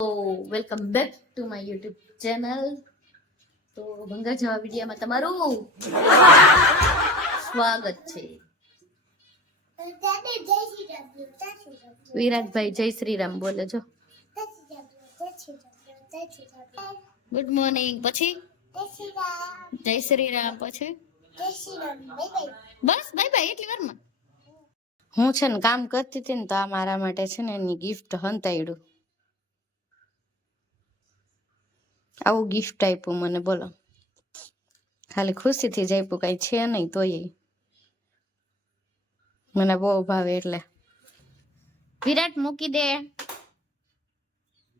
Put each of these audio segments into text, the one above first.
તો welcome back to my YouTube channel. તો ભંગા જવા વિડીયોમાં તમારું સ્વાગત છે. વિરાટભાઈ જય શ્રી રામ બોલે છો. Good morning. પછી જય શ્રી રામ. પછી બસ બાય બાય એટલી વારમાં. હું છે ને કામ કરતી હતી ને તો આ મારા માટે છે ને એની ગિફ્ટ હંતાડ્યું. આવું ગિફ્ટ આપ્યું મને. બોલો, ખાલી ખુશીથી જ આપ્યું, કઈ છે નહીં તોય મને બહુ ભાવે. એટલે વિરાટ મૂકી દે.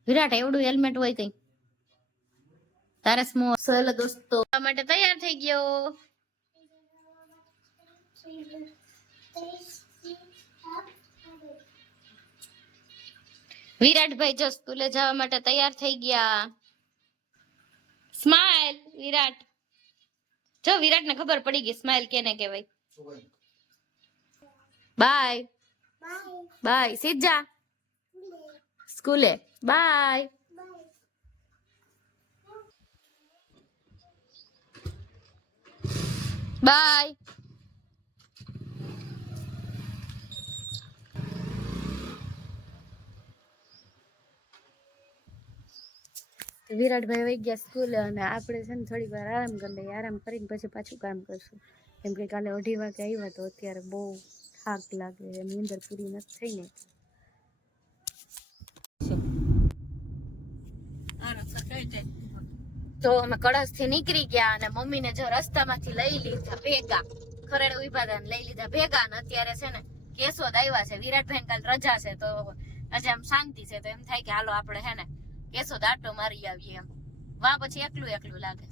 વિરાટ એવડું હેલ્મેટ હોય કઈ તારે સ્મોલ. ચલો દોસ્તો માટે તૈયાર થઈ ગયો. વિરાટભાઈ જો સ્કૂલે જવા માટે તૈયાર થઈ ગયા. સ્માઈલ વિરાટ. જો વિરાટ ને ખબર પડી ગઈ સ્માઈલ કેને કહેવાય. Bye bye. સીધા સ્કૂલે. Bye bye. વિરાટભાઈ વહી ગયા સ્કૂલે અને આપણે છે ને થોડી વાર આરામ કરી લઈએ. આરામ કરીને પછી પાછું કામ કરશું. કેમ કે કાલે 2:30 વાગે આવ્યા તો અત્યારે બહુ થાક લાગે. નીંદર પૂરી નથી થઈ ને. તો અમે કળશ થી નીકળી ગયા અને મમ્મીને જો રસ્તામાંથી લઈ લીધા ભેગા. ખરેડ ઉભા હતા લઈ લીધા ભેગા. અને અત્યારે છે ને કેશોદ આવ્યા છે. વિરાટભાઈ કાલ રજા છે તો આજે આમ શાંતિ છે તો એમ થાય કે હાલો આપણે છે ને કેશોદ આટો મારી આવીએ. એમ વાં પછી એકલું એકલું લાગે.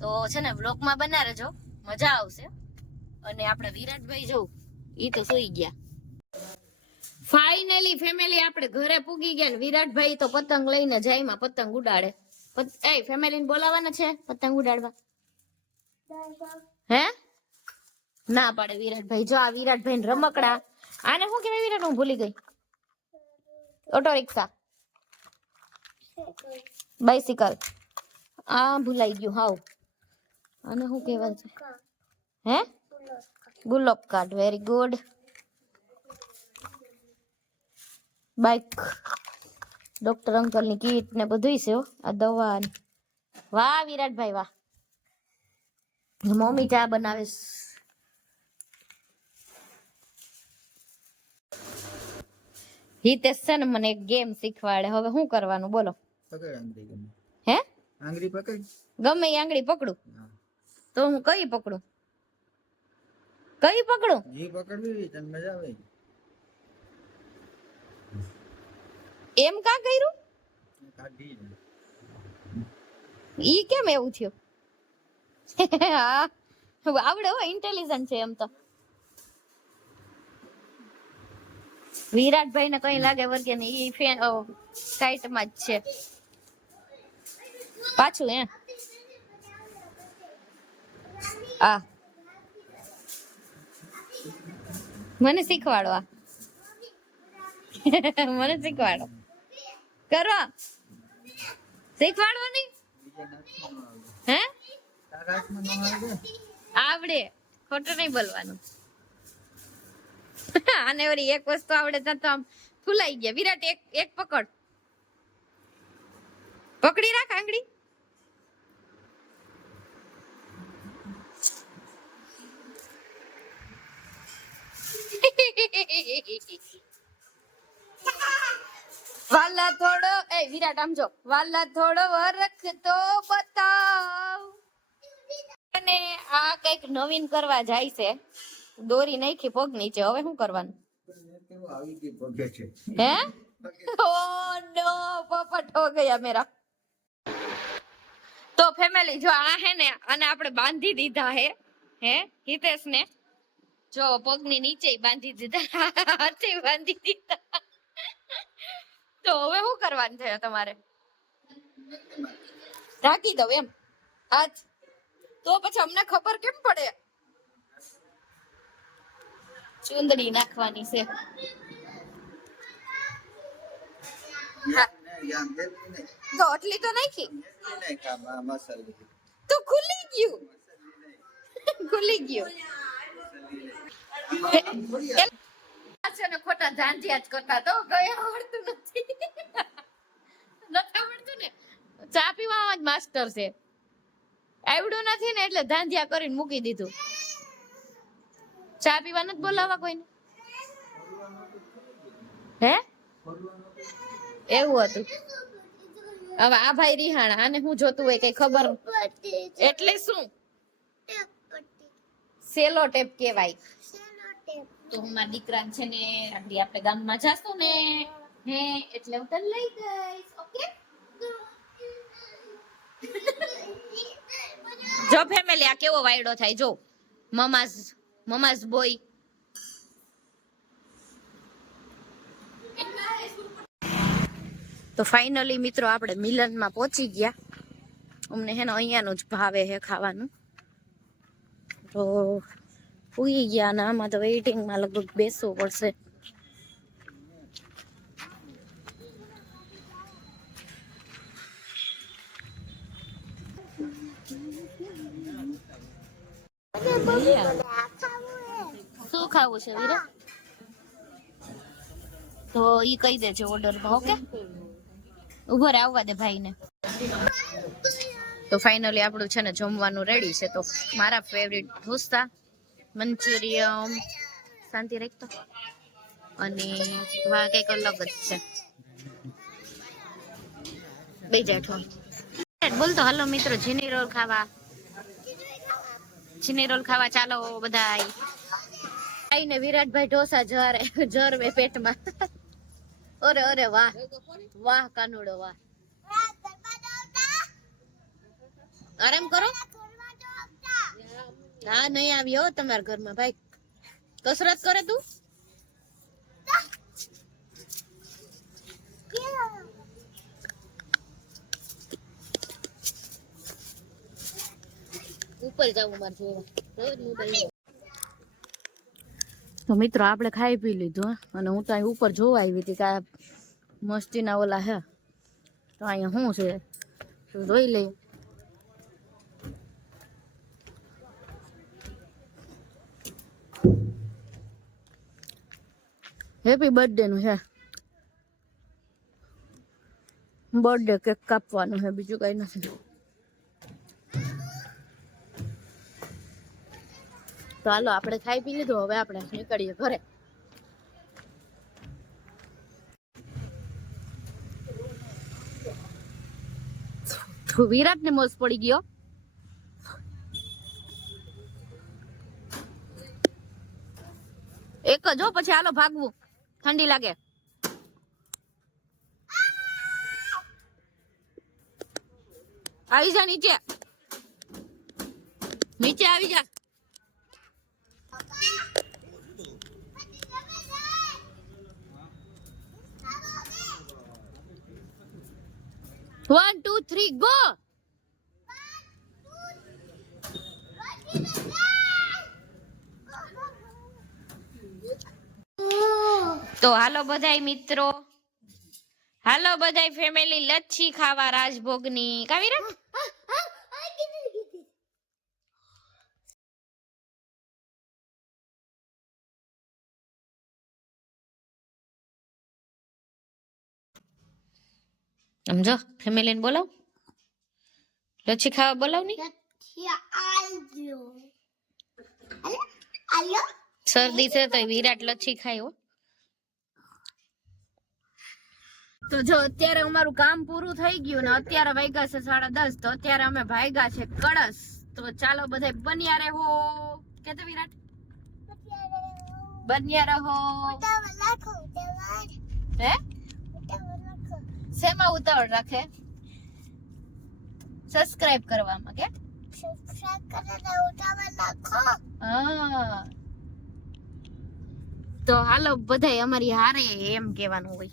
તો છે ને વ્લોગમાં બના રહેજો, મજા આવશે. અને આપણે વિરાટભાઈ જો ઈ તો સુઈ ગયા. ફાઇનલી ફેમિલી આપણે ઘરે પૂગી ગયા ને વિરાટભાઈ તો પતંગ લઈને જાયમાં પતંગ ઉડાડે. એ ફેમિલી ને બોલાવાના છે પતંગ ઉડાડવા. હે ના પાડે વિરાટભાઈ. જો આ વિરાટભાઈ ને રમકડા. આને શું કહેવાય વિરાટ? હું ભૂલી ગઈ. Auto rickshaw, bicycle. આ ભૂલાઈ ગયું હાવ. આને શું કહેવાય છે? હે બુલોક cart. Very good. Bike, doctor uncle ની કીટ ને બધું છે. આ દવા. વાહ વિરાટભાઈ વાહ. મમ્મી ચા બનાવે. હિતેશ છે ને મને એક ગેમ શીખવાડે. હવે શું કરવાનું બોલો? હે આંગળી પકડ. ગમે એ આંગળી પકડું તો હું કઈ પકડું? કઈ પકડું? જી પકડવી તને મજા આવે. એમ કા કર્યું? ઈ કેમ એવું થયું? હા આવડે હો, ઇન્ટેલિજન્ટ છે એમ તો. વિરાટભાઈ ને કઈ લાગે વર્ગે ને ઈ સાઈટ માં જ છે પાછું. હે આ મને શીખવાડો. આ મને શીખવાડો. કરો શીખવાડો નહીં. હે આવડે, ખોટું નહીં બોલવાનું. આને વળી એક વસ્તુ આવડે તો આમ ફૂલાઈ ગયા. વિરાટ એક પકડ. પકડી રાખ આંગળી. વાલા થોડો એ વિરાટ આમ જો. વાલા થોડો વરખ તો બતાવ. અને આ કઈક નવીન કરવા જાય છે. દોરી નાખી પગ નીચે. હવે શું કરવાનું? હે ઓ નો પોપટ હો ગયા મેરા. તો ફેમિલી જો આ હે ને અને આપણે બાંધી દીધા હે હિતેશ ને જો પગની નીચે બાંધી દીધા. હાથે બાંધી દીધા. તો હવે શું કરવાનું છે તમારે? ઢાંકી દઉં એમ હાથ? તો પછી અમને ખબર કેમ પડે? ચુંદડી નાખવાની છે. તો આટલી તો નાખી તો ખુલી ગયું ખુલી ગયું છે ને ખોટા ધાંધિયા જ કરતા તો કઈ આવડતું નથી નથી આવડતું ને ચા પીવામાં જ માસ્ટર છે આવડ્યું નથી ને એટલે ધાંધિયા કરીને મૂકી દીધું ચા પીવા નથી બોલાવા કોઈને હે એવું હતું હવે આ ભાઈ રિહાણા આને હું જોતું હોય કઈ ખબર એટલે શું સેલો ટેપ કહેવાય તો મારા દીકરા છે ને આટલી આપણે ગામમાં જાશું ને હે એટલે હું તને લઈ ગઈશ ઓકે જો ફેમિલી આ કેવો વાયડો થાય જો મમાઝ બોય તો ફાઇનલી મિત્રો આપણે મિલનમાં પહોંચી ગયા અમને હે ને અહીંયાનું જ ભાવે હે ખાવાનું તો ઉઈ ગયા ને આમાં તો વેઇટિંગમાં લગભગ બેસવું પડશે શું ખાવું છે વીરા તો ઈ કહી દેજે ઓર્ડરમાં ઓકે ઉભો રે આવવા દે ભાઈને તો ફાઇનલી આપણું છે ને જમવાનું રેડી છે તો મારા ફેવરિટ ઢોસા મંચુરિયમ શાંતિ રાખતો અને વા કઈક અલગ જ છે બે જેઠો બોલતો હલો મિત્રો જીની રોલ ખાવા ચાલો બધાય આઈને વિરાટભાઈ ઢોસા જરવે પેટમાં અરે અરે વાહ વાહ કાનુડો વાહ આરામ કરો હા નહીં આવ્યો તમારા ઘરમાં ભાઈ કસરત કરે તું ઉપર જાવું મારે જોવા તો મિત્રો આપણે ખાઈ પી લીધું અને હું તો અહીં ઉપર જોવા આવી હતી કે આ મસ્તીના ઓલા હે તો અહીંયા શું છે તો જોઈ લઈએ હેપી બર્થડે નું હે બર્થડે કેક કાપવાનું હે બીજું કઈ નથી તો હાલો આપણે ખાઈ પી લીધું હવે આપણે નીકળીએ ઘરે વિરાટ ને મોજ પડી ગયો એક જ હો પછી હાલો ભાગવું ઠંડી લાગે આવી જા નીચે આવી જા 1 2 3 ગો તો હાલો બધાય મિત્રો હાલો બધાય ફેમિલી લચ્છી ખાવા રાજભોગની કાવીરા સમજો ફેમિલીને બોલાવ લચ્છી ખાવા બોલાવ ની શરદી છે તો વિરાટ લચ્છી ખાય તો જો અત્યારે અમારું કામ પૂરું થઈ ગયું ને અત્યારે વાગ્યા છે 10:30 તો અત્યારે અમે ભાગ્યા છે કળશ તો ચાલો બધા બન્યા રહો કેતો વિરાટ બન્યા રહો હે શેમાં ઉતાવળ રાખે સબસ્ક્રાઇબ કરવામાં કે સબસ્ક્રાઇબ કરીને ઉતાવળ રાખો હા તો હાલો બધાય અમારી હારે એમ કહેવાનું હોય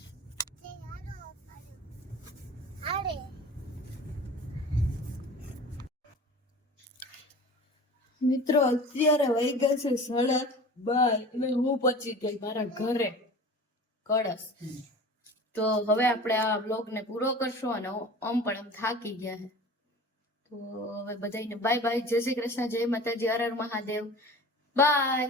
મિત્રો અત્યારે વાગ્યા છે 12:30 એટલે હું પહોંચી ગઈ મારા ઘરે કળશ તો હવે આપણે આ બ્લોગને પૂરો કરશું અને ઓમ પણ એમ થાકી ગયા છે. તો હવે બધાને બાય બાય, જય શ્રી કૃષ્ણ, જય માતાજી, હર હર મહાદેવ, બાય.